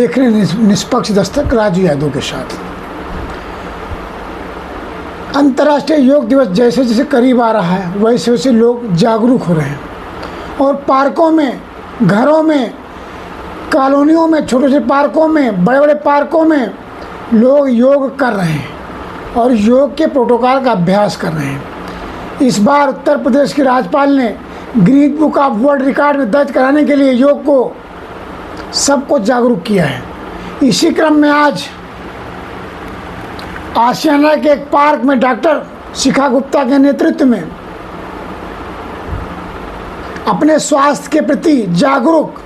देख रहे हैं निष्पक्ष दस्तक राजू यादव के साथ। अंतर्राष्ट्रीय योग दिवस जैसे जैसे करीब आ रहा है वैसे वैसे लोग जागरूक हो रहे हैं और पार्कों में, घरों में, कॉलोनियों में, छोटे छोटे पार्कों में, बड़े बड़े पार्कों में लोग योग कर रहे हैं और योग के प्रोटोकॉल का अभ्यास कर रहे हैं। इस बार उत्तर प्रदेश के राज्यपाल ने Guinness book of world record में दर्ज कराने के लिए योग को सबको जागरूक किया है। इसी क्रम में आज आशियाना के एक पार्क में डॉक्टर शिखा गुप्ता के नेतृत्व में अपने स्वास्थ्य के प्रति जागरूक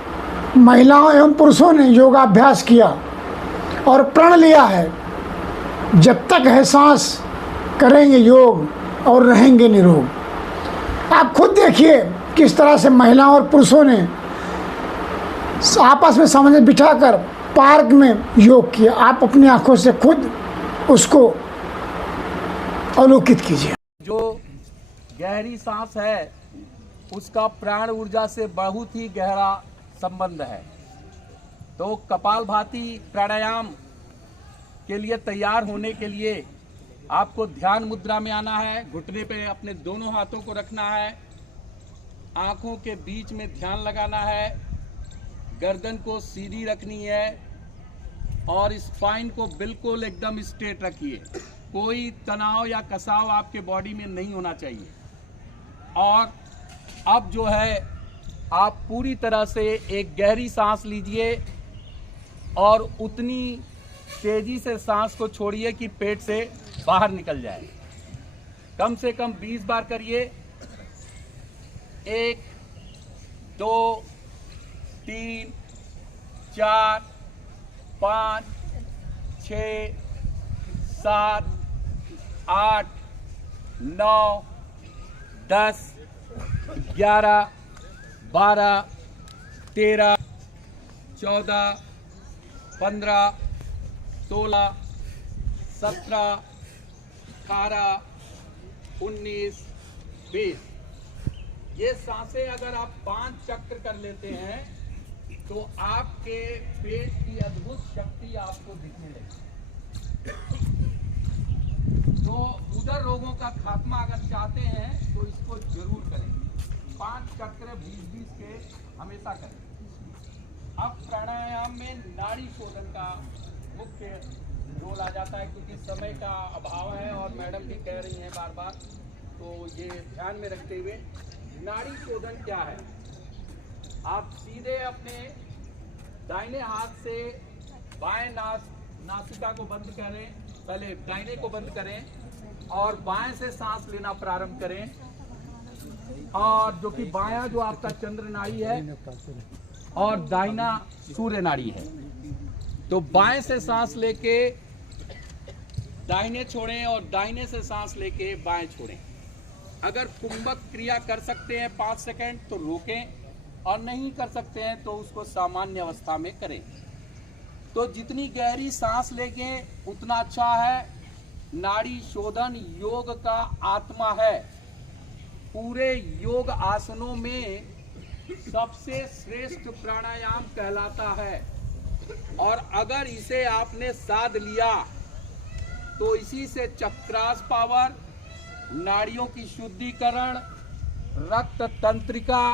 महिलाओं एवं पुरुषों ने योगाभ्यास किया और प्रण लिया है, जब तक है सांस करेंगे योग और रहेंगे निरोग। आप खुद देखिए किस तरह से महिलाओं और पुरुषों ने आपस में सामंजस्य बिठाकर पार्क में योग किया। आप अपनी आंखों से खुद उसको अवलोकित कीजिए। जो गहरी सांस है उसका प्राण ऊर्जा से बहुत ही गहरा संबंध है। तो कपालभाति प्राणायाम के लिए तैयार होने के लिए आपको ध्यान मुद्रा में आना है। घुटने पे अपने दोनों हाथों को रखना है, आंखों के बीच में ध्यान लगाना है, गर्दन को सीधी रखनी है और स्पाइन को बिल्कुल एकदम स्ट्रेट रखिए। कोई तनाव या कसाव आपके बॉडी में नहीं होना चाहिए। और अब जो है आप पूरी तरह से एक गहरी सांस लीजिए और उतनी तेजी से सांस को छोड़िए कि पेट से बाहर निकल जाए। कम से कम 20 बार करिए। 1 2 3 4 5 6 7 8 9 10 11 12 13 14 15 16 17 18 19 20। ये सांसें अगर आप 5 चक्र कर लेते हैं तो आपके पेट की अद्भुत शक्ति आपको दिखने लगेगी। तो उदर रोगों का खात्मा अगर चाहते हैं तो इसको जरूर करें। 5 चक्र 20-20 के हमेशा करें। अब प्राणायाम में नाड़ी शोधन का मुख्य रोल आ जाता है, क्योंकि समय का अभाव है और मैडम भी कह रही हैं बार बार, तो ये ध्यान में रखते हुए नाड़ी शोधन क्या है। आप सीधे अपने दाहिने हाथ से बाएं नासिका को बंद करें, पहले दाहिने को बंद करें और बाएं से सांस लेना प्रारंभ करें। और जो कि बायां जो आपका चंद्र नाड़ी है और दाहिना सूर्य नाड़ी है, तो बाएं से सांस लेके दाहिने छोड़ें और दाहिने से सांस लेके बाएं छोड़ें। अगर कुंभक क्रिया कर सकते हैं 5 सेकंड तो रोकें, और नहीं कर सकते हैं तो उसको सामान्य अवस्था में करें। तो जितनी गहरी सांस लेंगे उतना अच्छा है। नाड़ी शोधन योग का आत्मा है। पूरे योग आसनों में सबसे श्रेष्ठ प्राणायाम कहलाता है, और अगर इसे आपने साध लिया तो इसी से चक्रास पावर, नाड़ियों की शुद्धिकरण, रक्त तंत्रिका,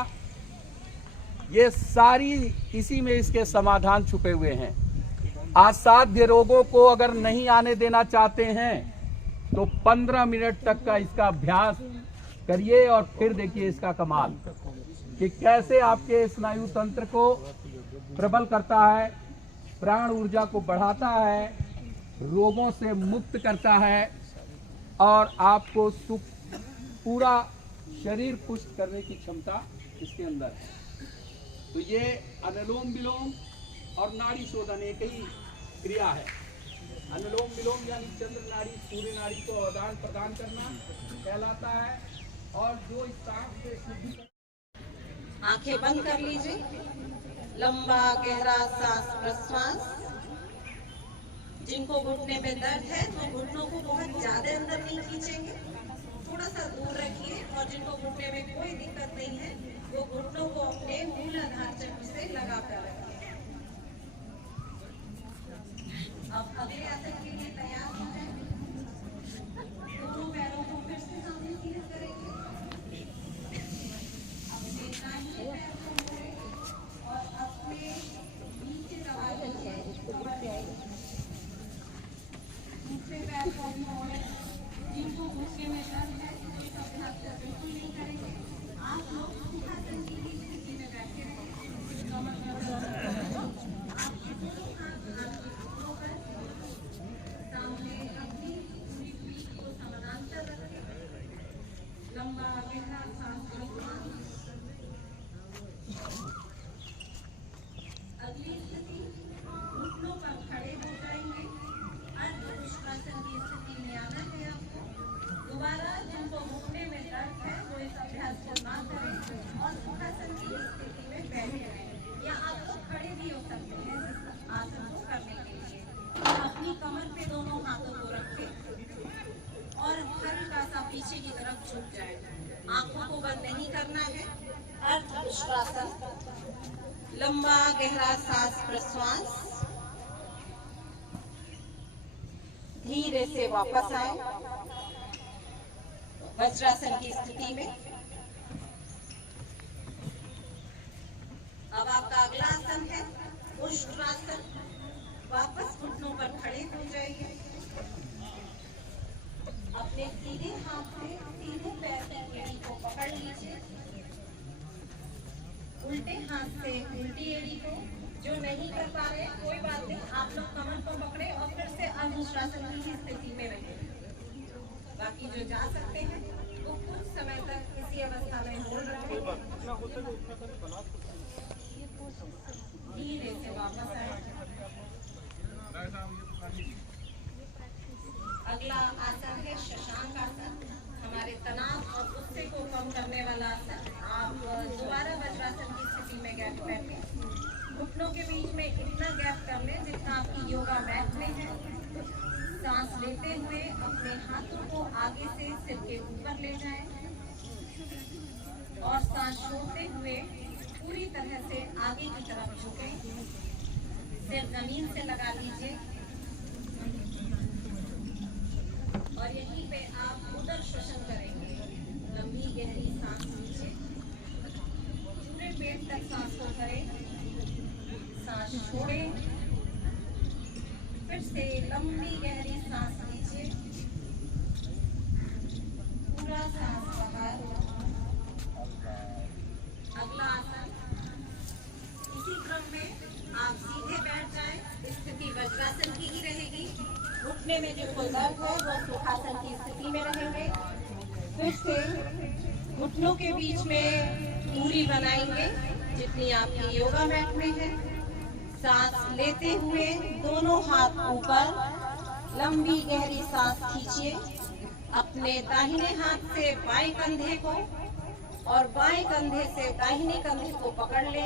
ये सारी इसी में इसके समाधान छुपे हुए हैं। असाध्य रोगों को अगर नहीं आने देना चाहते हैं तो 15 मिनट तक का इसका अभ्यास करिए और फिर देखिए इसका कमाल कि कैसे आपके स्नायु तंत्र को प्रबल करता है, प्राण ऊर्जा को बढ़ाता है, रोगों से मुक्त करता है और आपको पूरा शरीर पुष्ट करने की क्षमता इसके अंदर है। तो ये अनुलोम विलोम और नाड़ी शोधन एक ही क्रिया है। अनुलोम विलोम यानी चंद्र नाड़ी सूर्य नाड़ी को आदान प्रदान करना कहलाता है। और जो इस सांस से शुद्धि, आंखें बंद कर लीजिए, लंबा गहरा सांस प्रश्वास। जिनको घुटने में दर्द है तो घुटनों को बहुत ज्यादा अंदर नहीं खींचेंगे, थोड़ा सा दूर रखिए। और जिनको घुटने में कोई दिक्कत नहीं है वो घुटनों को अपने मूलाधार चक्र से लगा कर रखिए। में दर्द है तो इस अभ्यास को बिल्कुल नहीं करेंगे। आप लोग सुखासन की स्थिति में बैठे रहें। कमर में दर्द है तो आपके दोनों हाथ आपके घुटनों पर सामने अपनी पूरी पीठ को समानांतर रखें। लंबा गहरा सांस लें। अगली स्थिति, घुटनों पर खड़े हो जाएंगे। अर्ध पुष्पासन की स्थिति में आना है आपको। दोबारा जिनको घुटने में दर्द है वो इस अभ्यास को ना करें और सुखासन की स्थिति में बैठे रहें, या आप लोग खड़े भी हो सकते हैं इस आसन को करने के लिए। अपनी कमर पे दोनों हाथों को रखें और हल्का सा पीछे की तरफ झुक जाए। आंखों को बंद नहीं करना है। अर्ध पुष्पासन, लंबा गहरा सांस प्रश्वास, धीरे से वापस आए वज्रासन की स्थिति में। अब आपका अगला आसन है उष्ट्रासन। वापस घुटनों पर खड़े हो जाइए। अपने सीधे हाथ से सीधे पैर की एड़ी को पकड़ लीजिए। उल्टे हाथ से उल्टी एड़ी को, जो नहीं कर पा रहे कोई बात नहीं, आप लोग कमर को पकड़े और फिर से अर्धउष्ट्रासन की ही स्थिति में रहें। बाकी जो जा सकते हैं वो कुछ समय तक इसी अवस्था में होल्ड रखें। धीरे से वापस आए। अगला आसन है शशांक आसन। हमारे तनाव और गुस्से को कम करने वाला आसन। आप दोबारा वज्रासन की स्थिति में बैठे। घुटनों के बीच में इतना गैप कर लें जितना आपकी योगा मैट में है। सांस लेते हुए अपने हाथों को आगे से सिर के ऊपर ले जाएं और सांस छोड़ते हुए पूरी तरह से आगे की तरफ झुकें। सिर जमीन से लगा लीजिए और यहीं पे आप उदर श्वसन करेंगे। लंबी गहरी सांस लीजिए, पूरे पेट तक सांस को करें, सांस छोड़ें, फिर से लंबी गहरी सांस लीजिए, पूरा सांस बाहर। अगला आसन, इसी क्रम में आप सीधे बैठ जाएं। स्थिति वज्रासन की ही रहेगी। घुटने में जिनको दर्द है वो सुखासन की स्थिति में रहेंगे। फिर से घुटनों के बीच में दूरी बनाएंगे जितनी आपकी योगा मैट में है। सांस लेते हुए दोनों हाथ ऊपर, लंबी गहरी सांस खींचिए। अपने दाहिने हाथ से बाएं कंधे को और बाएं कंधे से दाहिने कंधे को पकड़ ले।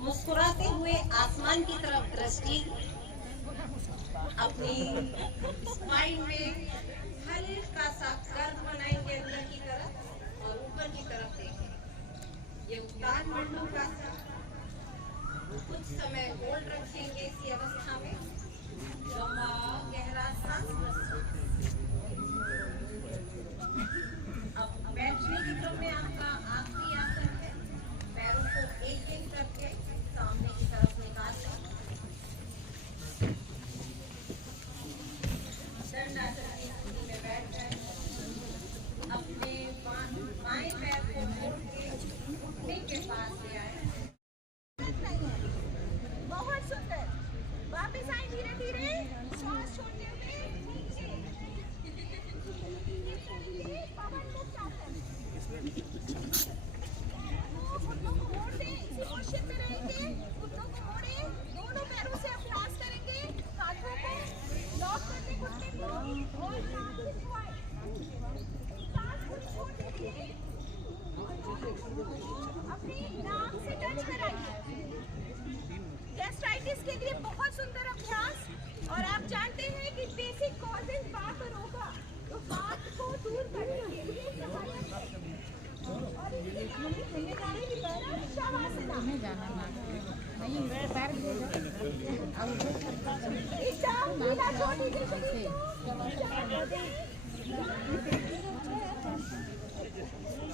मुस्कुराते हुए आसमान की तरफ दृष्टि। अपनी स्पाइन में हल्का सा कर्व बनाएंगे अंदर की तरफ और ऊपर की तरफ देखें। ये उत्तान मंडूकासन। कुछ समय होल्ड रखेंगे इसी अवस्था में। लंबा गहरा सांस। अब बैठने की क्रम में आपका आखिरी आसन है। पैरों को एक एक करके सामने की तरफ निकाल लें। दंडासन की स्थिति में बैठ जाए। अपने बाएं पैर को मोड़ के घुटने के पास ले आए। बहुत सुंदर। वापस आए धीरे धीरे, श्वास छोड़ते हुए नीचे। पवन मुक्त आसन। घुटनों को मोड़ दें, इसी पोस्चर में रहेंगे। घुटनों को मोड़ें, दोनों पैरों से अभ्यास करेंगे। हाथों को लॉक कर दें घुटने को और सांस खिंचवाएं। सांस को छोड़ दीजिए। अपनी नाक से टच कराइए। गैस्ट्राइटिस के लिए बहुत सुंदर अभ्यास। और आप जानते हैं कि बेसिक कॉजेज वात और रोगा, तो वात को दूर करने के लिए सहायक है। और इसके बाद जिम्मेदारी भी बड़ा शवासन। एकदम ढीला छोड़ दीजिए शरीर को।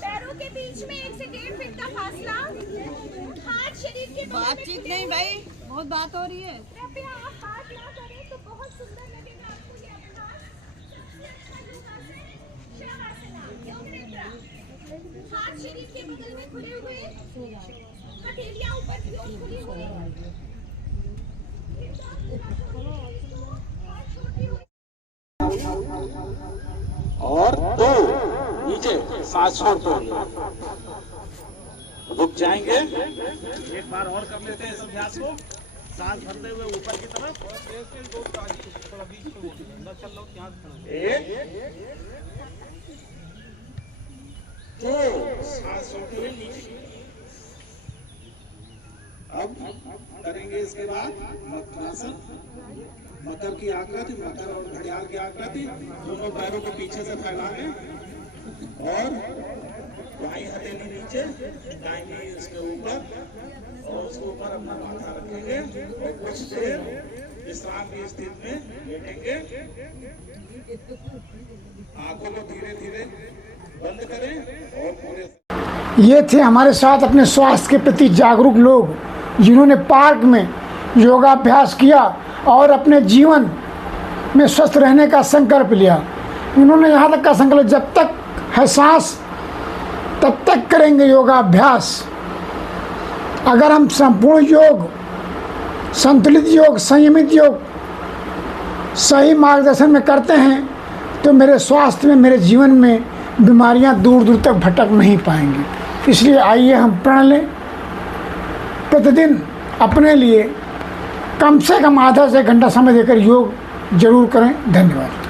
पैरों के बीच में 1 से 1.5 फीट का फासला। हाथ शरीर के बातचीत नहीं भाई, बहुत बात हो रही है। कृपया आप बात ना करें तो बहुत सुंदर लगेगा आपको ये अभ्यास। सबसे अच्छा योगासन शरीर के बगल में खुले हुए हथेलियां ऊपर की ओर खुली हुई और 2 नीचे सांस छोड़ दो, रुक जाएंगे। एक बार और कर लेते हैं इस अभ्यास को, सांस भरते हुए ऊपर की तरफ। 1 2 सांस छोड़ते हुए नीचे। अब करेंगे इसके बाद मकरासन, मकर की आकृति, मकर और घड़ियाल की आकृति। दोनों पैरों को पीछे से फैलाएं और बाई हथेली नीचे, दाहिनी उसके ऊपर, और उसके ऊपर अपना माथा रखेंगे और कुछ देर विश्राम की स्थिति में लेटेंगे। आंखों को धीरे धीरे बंद करें और पूरे। ये थे हमारे साथ अपने स्वास्थ्य के प्रति जागरूक लोग, जिन्होंने पार्क में योगाभ्यास किया और अपने जीवन में स्वस्थ रहने का संकल्प लिया। इन्होंने यहाँ तक का संकल्प, जब तक है सांस तब तक करेंगे योगाभ्यास। अगर हम संपूर्ण योग, संतुलित योग, संयमित योग सही मार्गदर्शन में करते हैं तो मेरे स्वास्थ्य में, मेरे जीवन में बीमारियां दूर दूर तक भटक नहीं पाएंगी। इसलिए आइए हम प्रण लें, प्रतिदिन अपने लिए कम से कम आधा से 1 घंटा समय देकर योग जरूर करें। धन्यवाद।